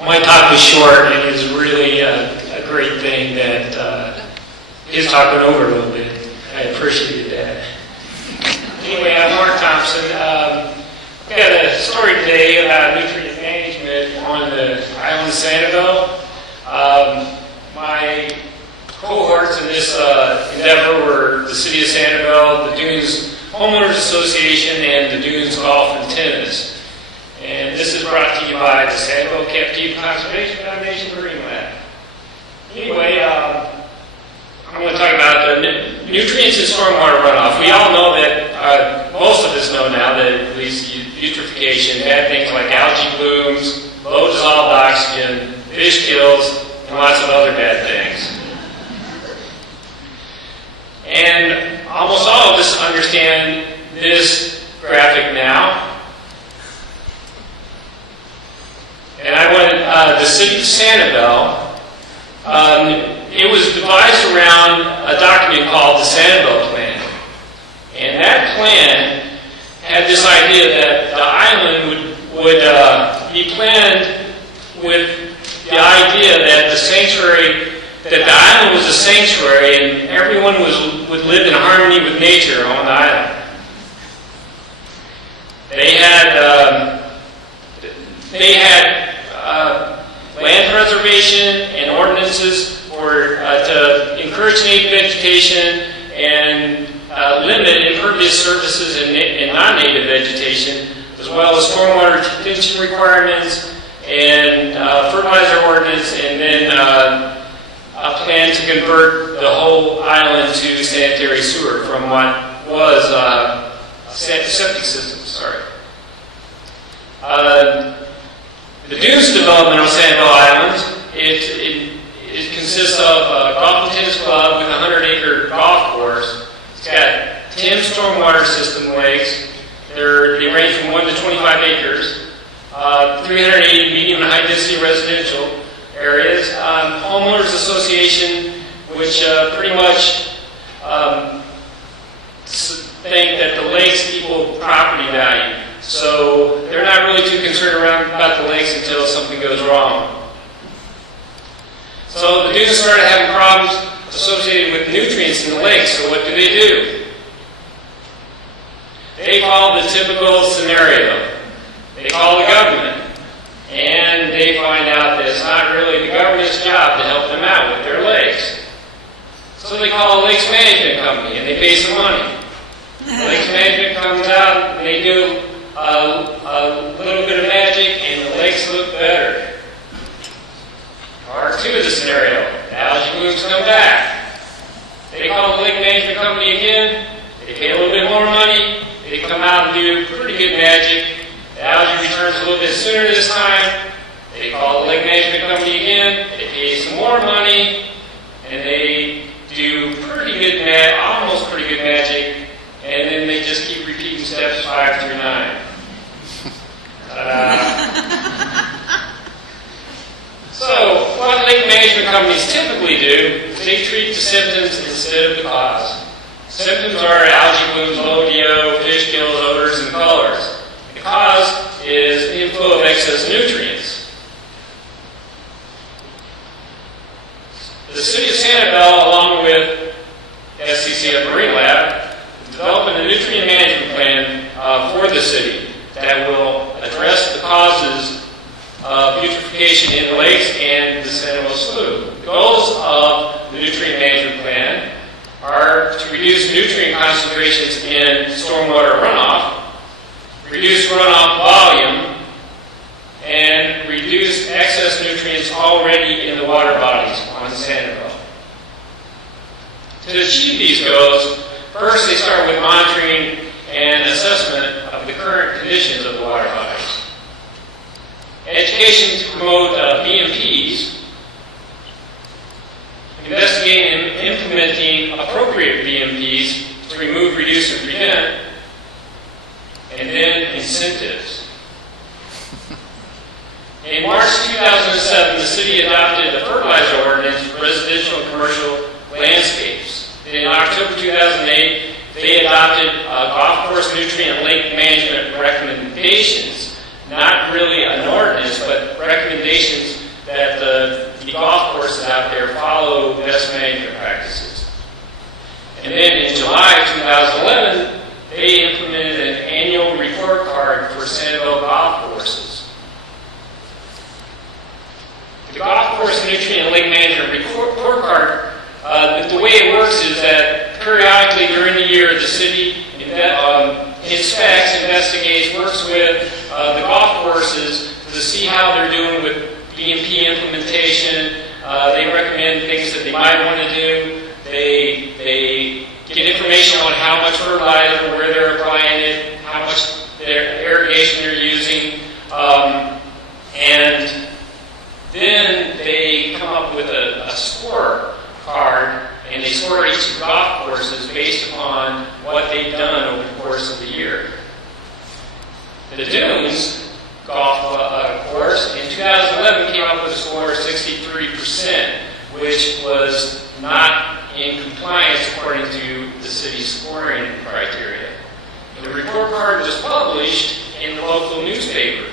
My talk was short, and it was really a great thing that his talk went over a little bit. I appreciated that. Anyway, I'm Mark Thompson. I've got a story today about nutrient management on the island of Sanibel. My cohorts in this endeavor were the City of Sanibel, the Dunes Homeowners Association, and the Dunes Golf and Tennis. And this is brought to you by the Sanibel Captive Conservation Foundation Marine Lab. Anyway, I'm going to talk about the nutrients in stormwater runoff. We all know that, most of us know now that at least eutrophication had things like algae blooms, low dissolved oxygen, fish kills, and lots of other bad things. And almost all of us understand this graphic now. And I went, the City of Sanibel, it was devised around a document called the Sanibel Plan. And that plan had this idea that the island would be planned with the idea that the island was a sanctuary and everyone would live in harmony with nature on the island. They had land preservation and ordinances to encourage native vegetation and limit impervious surfaces and non-native vegetation, as well as stormwater retention requirements and fertilizer ordinance, and then a plan to convert the whole island to sanitary sewer from what was septic systems. Sorry. The Dunes development on Sanibel Island, it consists of a golf and tennis club with a 100-acre golf course. It's got 10 stormwater system lakes. They range from 1 to 25 acres. 380 medium and high density residential areas. Homeowners Association, which pretty much think that the lakes equal property value. So they're not really too concerned about the lakes until something goes wrong. So the dunes started having problems associated with nutrients in the lakes. So what do? They follow the typical scenario. They call the government. And they find out that it's not really the government's job to help them out with their lakes. So they call a lakes management company and they pay some money. The lakes management comes out and they do a little bit of magic and the lakes look better. Part 2 of the scenario, the algae blooms come back. They call the lake management company again, they pay a little bit more money, they come out and do pretty good magic. The algae returns a little bit sooner this time. They call the lake management company again, they pay some more money, and they do almost pretty good magic, and then they just keep repeating steps 5 through 9. So, what lake management companies typically do is they treat the symptoms instead of the cause. Symptoms are algae blooms, low DO, fish kills, odors, and colors. The cause is the inflow of excess nutrients. The City of Sanibel, along with SCCF Marine Lab, is developing a nutrient management plan for the city that will address the causes of eutrophication in the lakes and the Sanibel Slough. The goals of the nutrient management plan are to reduce nutrient concentrations in stormwater runoff, reduce runoff volume, and reduce excess nutrients already in the water bodies on Sanibel. To achieve these goals, first they start with monitoring and assessment of the current conditions of the water bodies. Education to promote BMPs, investigating and implementing appropriate BMPs to remove, reduce, and prevent, and then incentives. In March 2007, the city adopted a fertilizer ordinance for residential and commercial landscapes. In October 2008, they adopted golf course nutrient and lake management recommendations. Not really an ordinance, but recommendations courses out there follow best management practices. And then in July 2011, they implemented an annual report card for Sanibel golf courses. The golf course nutrient and lake management report card, the way it works is that periodically during the year, the city inspects, investigates, works with the golf courses to see how they're doing with BMP implementation. They recommend things that they might want to do. They get information on how much fertilizer, where they're applying it, how much their irrigation they're using, and then they come up with a score card, and they score each golf courses based upon what they've done over the course of the year. The Dunes golf course in 2011 came up with a score of 63%, which was not in compliance according to the city's scoring criteria. The report card was published in the local newspaper.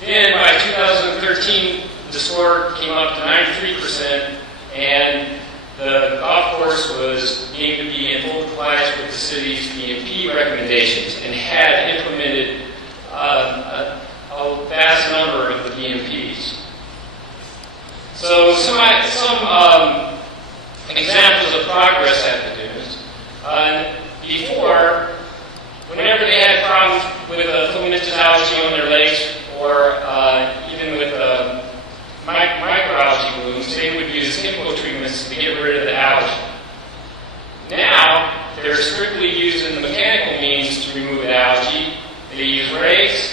Then by 2013, the score came up to 93%, and the golf course was deemed to be in full compliance with the city's BMP recommendations and had implemented a vast number of the BMPs. So some examples of progress at the Dunes. Before, whenever they had problems with filamentous algae on their lakes, or even with microalgae blooms, they would use chemical treatments to get rid of the algae. Now, they're strictly using the mechanical means to remove algae. They use rakes.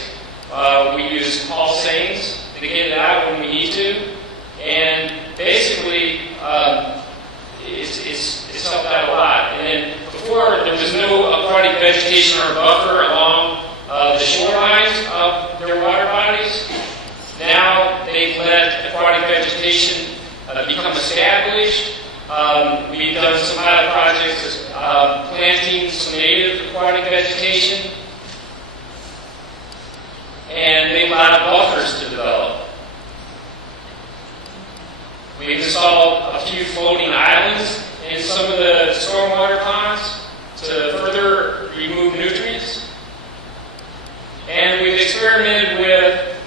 We use pulsanes to get it out when we need to. And basically, it's helped out a lot. And then before, there was no aquatic vegetation or buffer along the shorelines of their water bodies. Now they've let aquatic vegetation become established. We've done some pilot projects planting some native aquatic vegetation, and they allowed buffers to develop. We've installed a few floating islands in some of the stormwater ponds to further remove nutrients. And we've experimented with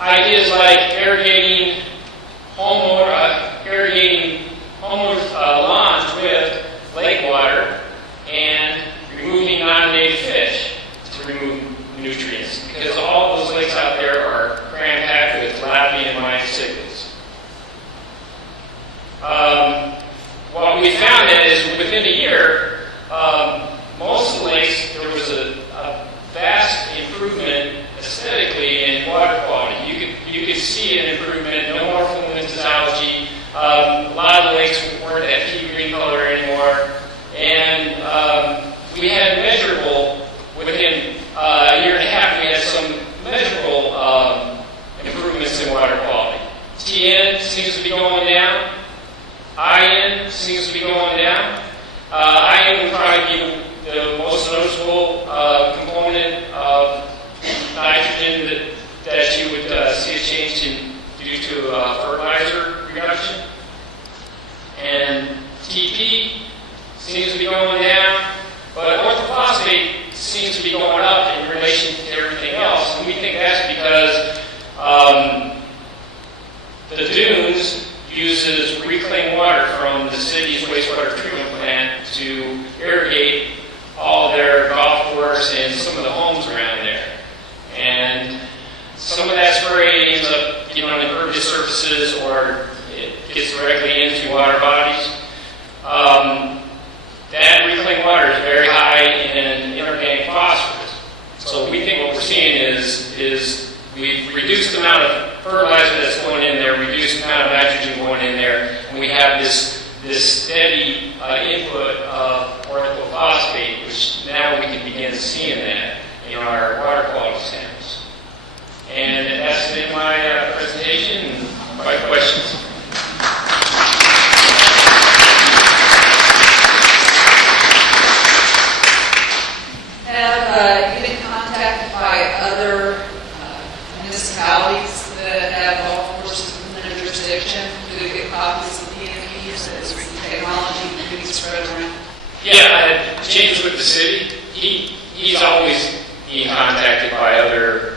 ideas like irrigating homeowners' lawns with lake water and removing non-native fish to remove nutrients, because all those lakes out there are cram-packed with labia and mycelium. What we found is within a year, most of the lakes, there was a vast improvement aesthetically in water quality. You could see an improvement, no more filamentous algae. A lot of the lakes weren't that pea green color anymore. And we had measurable, within a year and a half, we had some measurable improvements in water quality. TN seems to be going down. IN seems to be going down. IN would probably be the most noticeable component of nitrogen that you would see a change due to fertilizer reduction. And TP seems to be going down, but orthophosphate seems to be going up in relation to everything else. And we think that's because the Dunes uses reclaimed water from the city's wastewater treatment plant to irrigate all their golf course and some of the homes around there. And some of that spray ends up getting on impervious surfaces, or it gets directly into water bodies. That reclaimed water is very high in inorganic phosphorus. So we think what we're seeing is we've reduced the amount of fertilizer that's going in there, reduced the amount of nitrogen going in there, and we have this steady input of orthophosphate, which now we can begin seeing that in our water quality samples. And that's been my presentation. My questions. Have you been contacted by other municipalities that have golf courses within their jurisdiction engage with the city. He's always being contacted by other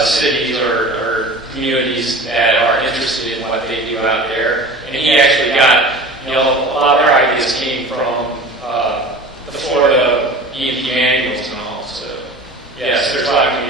cities or communities that are interested in what they do out there. And he actually got, a lot of their ideas came from the Florida E&P manuals and all. So, yes, there's a lot of